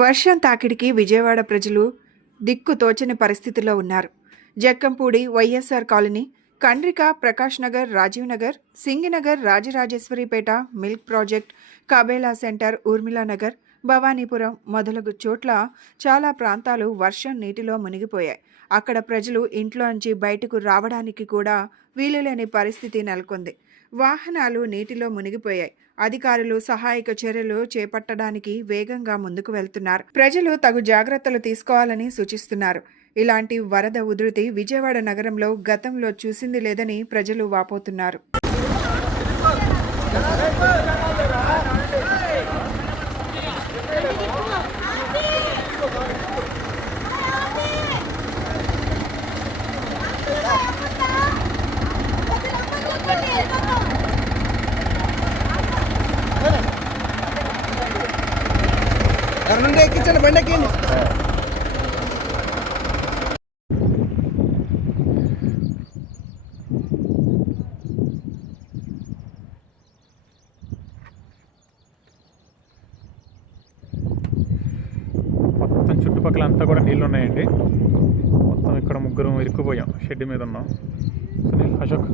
వర్షం తాకిడికి విజయవాడ ప్రజలు దిక్కు తోచని పరిస్థితిలో ఉన్నారు. Jakkampudi YSR colony Kandrika Prakash Nagar Rajiv Nagar Singinagar Rajarajeswaripeta milk project Kabela centre Urmila Nagar Bhavanipuram మొదలగు చోట్ల చాలా ప్రాంతాలు వర్షం నీటిలో మునిగిపోయాయి. అక్కడ ప్రజలు ఇంట్లోంచి బయటకు రావడానికి కూడా వీలులేని పరిస్థితి నెలకొంది. వాహనాలు నీటిలో మునిగిపోయాయి అధికారులు సహాయక చర్యలు చేపట్టడానికి వేగంగా ముందుకు వెళ్తున్నారు ప్రజలు తగు జాగ్రత్తలు తీసుకోవాలని సూచిస్తున్నారు ఇలాంటి వరద ఉధృతి విజయవాడ నగరంలో గతంలో చూసింది లేదని ప్రజలు వాపోతున్నారు కర్ణంగా ఎక్కించండి బండి ఎక్కింది. మొత్తం చుట్టుపక్కల అంతా కూడా నీళ్ళు ఉన్నాయండి. మొత్తం ఇక్కడ ముగ్గురం ఇరుక్కుపోయాం షెడ్ మీద ఉన్నాం. సునీల్ అశోక్.